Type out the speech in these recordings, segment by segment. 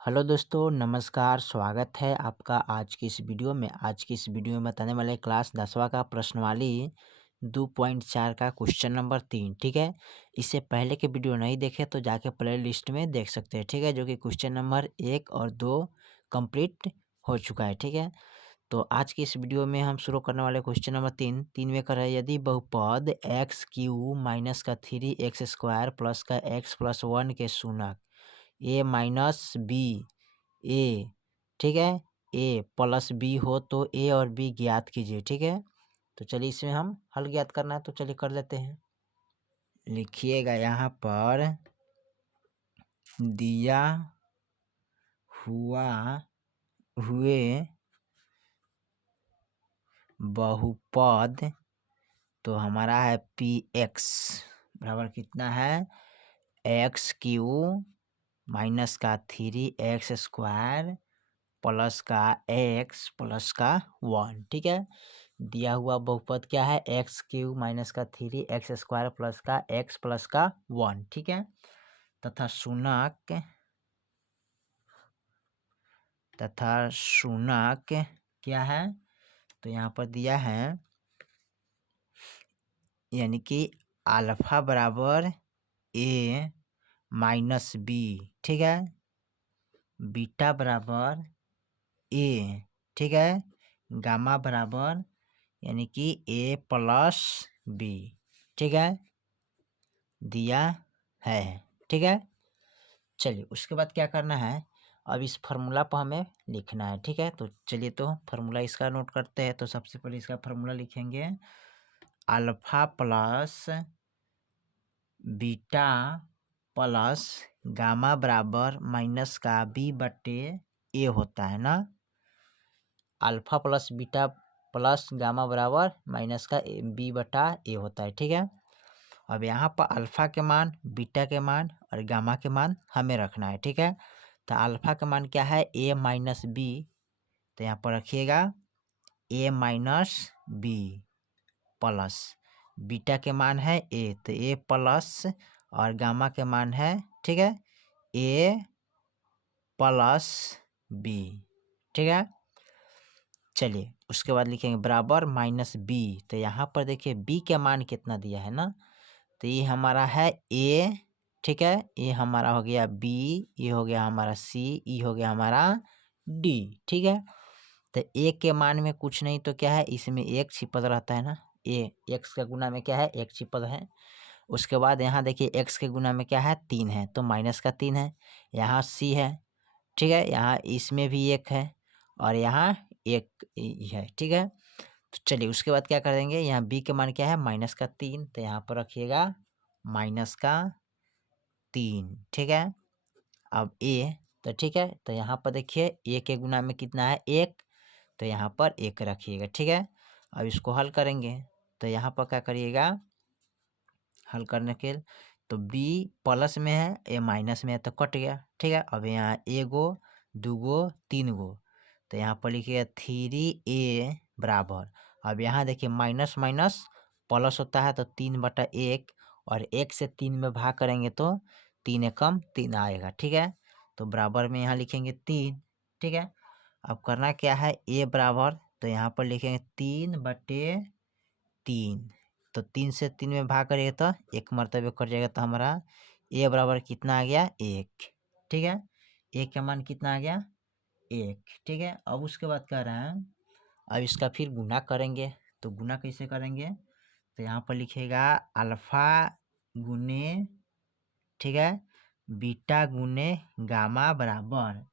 Hello दोस्तों, नमस्कार। स्वागत है आपका आज की इस वीडियो में। आज की इस वीडियो में बताने वाले क्लास 10वां का प्रश्नावली 2.4 का क्वेश्चन नंबर 3। ठीक है, इससे पहले के वीडियो नहीं देखे तो जाके प्ले लिस्ट में देख सकते हैं। ठीक है, जो कि क्वेश्चन नंबर 1 और 2 कंप्लीट हो चुका है। ठीक है, तो आज की इस वीडियो में हम शुरू करने वाले क्वेश्चन नंबर 3 में कर रहे हैं, यदि बहुपद एक्स क्यू माइनस का 3x² प्लस का x प्लस 1 के शून्य ए माइनस बी ए, ठीक है, ए प्लस बी हो तो ए और बी ज्ञात कीजिए। ठीक है, तो चलिए इसमें हम हल ज्ञात करना है, तो चलिए कर लेते हैं। लिखिएगा यहाँ पर दिया हुआ हुए बहुपद, तो हमारा है पी एक्स बराबर कितना है, एक्स क्यू माइनस का 3x² प्लस का x प्लस का 1। ठीक है, दिया हुआ बहुपद क्या है, x³ माइनस का 3x² प्लस का x प्लस का 1। ठीक है, तथा शून्यक क्या है, तो यहाँ पर दिया है यानी कि अल्फा बराबर a माइनस बी, ठीक है, बीटा बराबर a, ठीक है, गामा बराबर यानी कि a प्लस बी, ठीक है, दिया है। ठीक है, चलिए उसके बाद क्या करना है, अब इस फार्मूला पर हमें लिखना है। ठीक है, तो चलिए तो फार्मूला इसका नोट करते हैं। तो सबसे पहले इसका फार्मूला लिखेंगे, alpha plus beta plus gamma बराबर माइनस का बी बटे ए होता है ना, alpha plus beta plus gamma बराबर माइनस का बी बटा ए होता है। ठीक है, अब यहाँ पर अल्फा के मान, बीटा के मान और गामा के मान हमें रखना है। ठीक है, तो अल्फा का मान क्या है, ए माइनस बी, तो यहाँ पर रखिएगा ए माइनस बी प्लस बीटा के मान है ए, तो ए प्लस और गामा के मान है, ठीक है, ए प्लस बी। ठीक है, चलिए उसके बाद लिखेंगे बराबर माइनस बी, तो यहाँ पर देखिए बी के मान कितना दिया है ना, तो ये हमारा है ए, ठीक है, ये हमारा हो गया बी, ये हो गया हमारा सी, ये हो गया हमारा डी। ठीक है, तो ए के मान में कुछ नहीं तो क्या है, इसमें एक छिपल रहता है ना, ए एक्स का गुना में क्या है, एक छिपल है। उसके बाद यहाँ देखिए एक्स के गुना में क्या है, 3 है, तो माइनस का 3 है। यहाँ सी है, ठीक है, यहाँ इसमें भी एक है और यहाँ एक है। ठीक है, तो चलिए उसके बाद क्या कर देंगे, यहाँ बी के मान क्या है, माइनस का 3, तो यहाँ पर रखिएगा माइनस का 3। ठीक है, अब ए, तो ठीक है, तो यहाँ पर देखिए ए के गुना में कितना है, एक, तो यहाँ पर एक रखिएगा। ठीक है, अब इसको हल करेंगे, तो यहाँ पर क्या करिएगा, हल करने के, तो बी प्लस में है, ए माइनस में है, तो कट गया। ठीक है, अब यहाँ एगो दूगो तीन गो, तो यहाँ पर लिखिएगा 3a बराबर, अब यहाँ देखिए माइनस माइनस प्लस होता है, तो 3/1 और 1 से 3 में भाग करेंगे तो 3 एकम 3 आएगा। ठीक है, तो बराबर में यहाँ लिखेंगे 3। ठीक है, अब करना क्या है, ए बराबर, तो यहाँ पर लिखेंगे 3/3, तो 3 से 3 में भाग करेंगे तो एक मरतबे कट जाएगा, तो हमारा ए बराबर कितना आ गया, 1। ठीक है, ए का मान कितना आ गया, 1। ठीक है, अब उसके बाद कह रहे हैं, अब इसका फिर गुना करेंगे, तो गुना कैसे करेंगे, तो यहाँ पर लिखेगा अल्फा गुने, ठीक है, बीटा गुने गामा बराबर,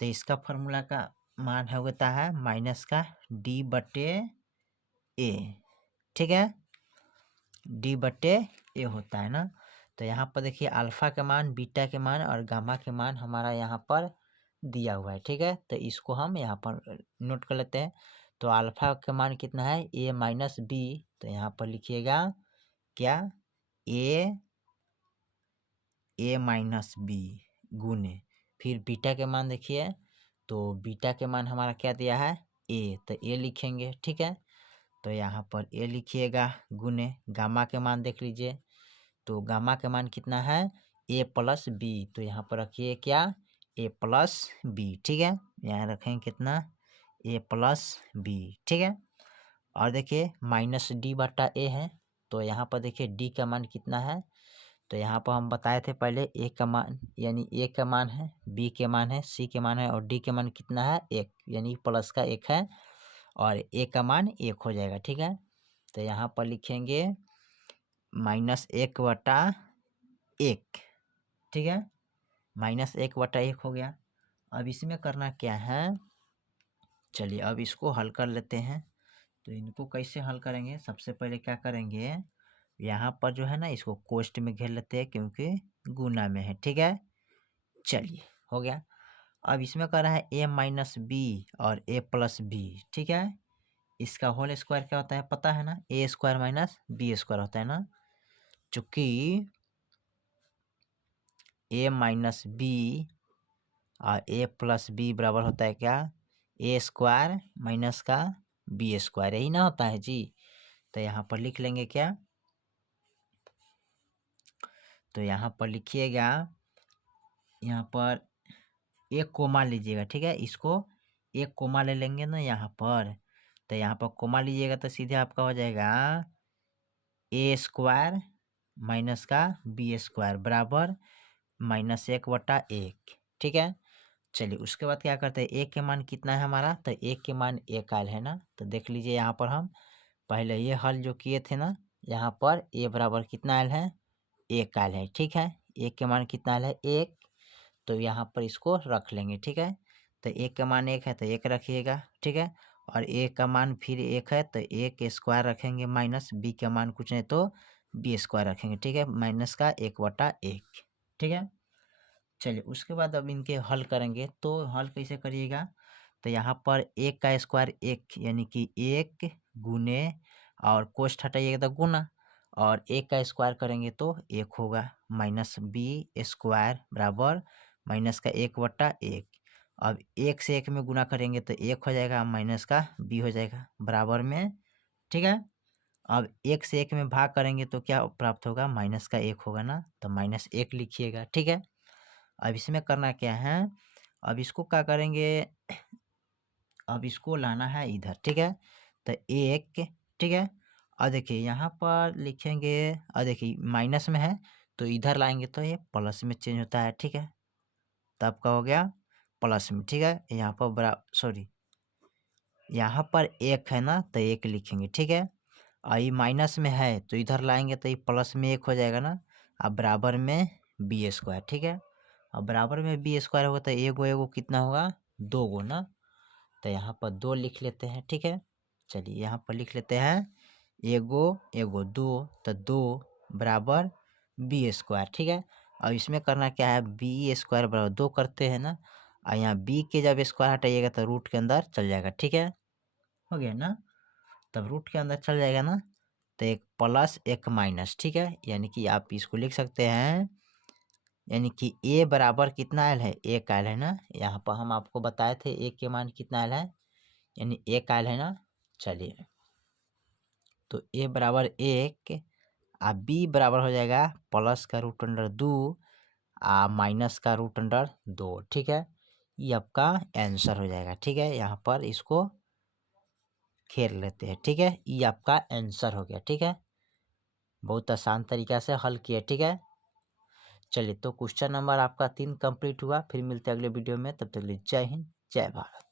तो इसका फार्मूला का मान होता है माइनस का डी बटे ए। ठीक है, डी बटे ए होता है ना, तो यहाँ पर देखिए अल्फा के मान, बीटा के मान और गामा के मान हमारा यहाँ पर दिया हुआ है। ठीक है, तो इसको हम यहाँ पर नोट कर लेते हैं। तो अल्फा का मान कितना है, ए माइनस बी, तो यहाँ पर लिखिएगा क्या, ए माइनस बी गुने, फिर बीटा के मान देखिए, तो बीटा के मान हमारा क्या दिया है, ए, तो ए लिखेंगे। ठीक है, तो यहाँ पर ए लिखिएगा गुने गामा के मान देख लीजिए, तो गामा के मान कितना है, ए प्लस बी, तो यहाँ पर रखिए क्या, ए प्लस बी, ठीक है। यहाँ रखेंगे कितना, ए प्लस बी, ठीक है। और देखिए माइनस डी बटा ए है, तो यहाँ पर देखिए डी का मान कितना है, तो यहाँ पर हम बताए थे पहले ए का मान, यानी ए का मान है, बी के मान है, सी के मान है, और डी के मान कितना है, एक, यानी प्लस का एक है, और ए का मान एक हो जाएगा, ठीक है। तो यहाँ पर लिखेंगे माइनस एक बटा एक, ठीक है, माइनस एक बटा एक हो गया। अब इसमें करना क्या है, चलिए अब इसको हल कर लेते हैं। तो इनको कैसे हल करेंगे, सबसे पहले क्या करेंगे, यहाँ पर जो है ना इसको कोष्ट में घेर लेते हैं क्योंकि गुना में है, ठीक है। चलिए हो गया। अब इसमें कर रहा है ए माइनस बी और ए प्लस बी, ठीक है। इसका होल स्क्वायर क्या होता है पता है ना, ए स्क्वायर माइनस बी स्क्वायर होता है ना। चूंकि ए माइनस बी और ए प्लस बी बराबर होता है क्या, ए स्क्वायर माइनस का बी स्क्वायर, यही ना होता है जी। तो यहाँ पर लिख लेंगे क्या, तो यहाँ पर लिखिएगा, यहाँ पर एक कोमा लीजिएगा, ठीक है। इसको एक कोमा ले लेंगे ना यहाँ पर, तो यहाँ पर कोमा लीजिएगा तो सीधे आपका हो जाएगा ए स्क्वायर माइनस का बी स्क्वायर बराबर माइनस एक बटा एक, ठीक है। चलिए उसके बाद क्या करते हैं, एक के मान कितना है हमारा, तो एक के मान एक आयल है ना। तो देख लीजिए यहाँ पर हम पहले ये हल जो किए थे ना, यहाँ पर ए बराबर कितना आयल है, एक आयल है, ठीक है। एक के मान कितना आयल है, एक, तो यहाँ पर इसको रख लेंगे, ठीक है। तो एक का मान एक है तो एक रखिएगा, ठीक है। और ए का मान फिर एक है तो एक स्क्वायर रखेंगे माइनस बी का मान कुछ नहीं तो बी स्क्वायर रखेंगे, ठीक है, माइनस का एक बटा एक, ठीक है। चलिए उसके बाद अब इनके हल करेंगे, तो हल कैसे करिएगा, तो यहाँ पर एक का स्क्वायर एक, यानी कि एक गुने, और कोष्ठ हटाइएगा तो गुना, और एक का स्क्वायर करेंगे तो एक होगा, माइनस बी स्क्वायर बराबर माइनस का एक बटा एक। अब एक से एक में गुना करेंगे तो एक हो जाएगा, माइनस का बी हो जाएगा बराबर में, ठीक है। अब एक से एक में भाग करेंगे तो क्या प्राप्त होगा, माइनस का एक होगा ना, तो माइनस एक लिखिएगा, ठीक है। अब इसमें करना क्या है, अब इसको क्या करेंगे, अब इसको लाना है इधर, ठीक है। तो एक, ठीक है। और देखिए यहाँ पर लिखेंगे, और देखिए माइनस में है तो इधर लाएंगे तो ये प्लस में चेंज होता है, ठीक है। तब का हो गया प्लस में, ठीक है। यहाँ पर सॉरी, यहाँ पर एक है ना तो एक लिखेंगे, ठीक है। और ये माइनस में है तो इधर लाएंगे तो ये प्लस में एक हो जाएगा ना, अब बराबर में बी स्क्वायर, ठीक है। अब बराबर में बी स्क्वायर होगा तो एगो एगो कितना होगा, दो गो ना, तो यहाँ पर दो लिख लेते हैं, ठीक है। चलिए यहाँ पर लिख लेते हैं एगो एगो दो, तो दो बराबर बी स्क्वायर, ठीक है। अब इसमें करना क्या है, बी स्क्वायर बराबर दो करते हैं ना, और यहाँ बी के जब स्क्वायर हटाइएगा तो रूट के अंदर चल जाएगा, ठीक है, हो गया ना। तब रूट के अंदर चल जाएगा ना, तो एक प्लस एक माइनस, ठीक है, यानी कि आप इसको लिख सकते हैं, यानी कि ए बराबर कितना आयल है, एक आयल है ना। यहाँ पर हम आपको बताए थे ए के मान कितना आयल है, यानी एक आयल है ना। चलिए तो ए बराबर एक, आ बी बराबर हो जाएगा प्लस का रूट अंडर दो आ माइनस का रूट अंडर दो, ठीक है। ये आपका आंसर हो जाएगा, ठीक है। यहाँ पर इसको घेर लेते हैं, ठीक है, ये आपका आंसर हो गया, ठीक है। बहुत आसान तरीका से हल किया, ठीक है। चलिए तो क्वेश्चन नंबर आपका 3 कंप्लीट हुआ, फिर मिलते हैं अगले वीडियो में, तब तक के लिए जय हिंद जय भारत।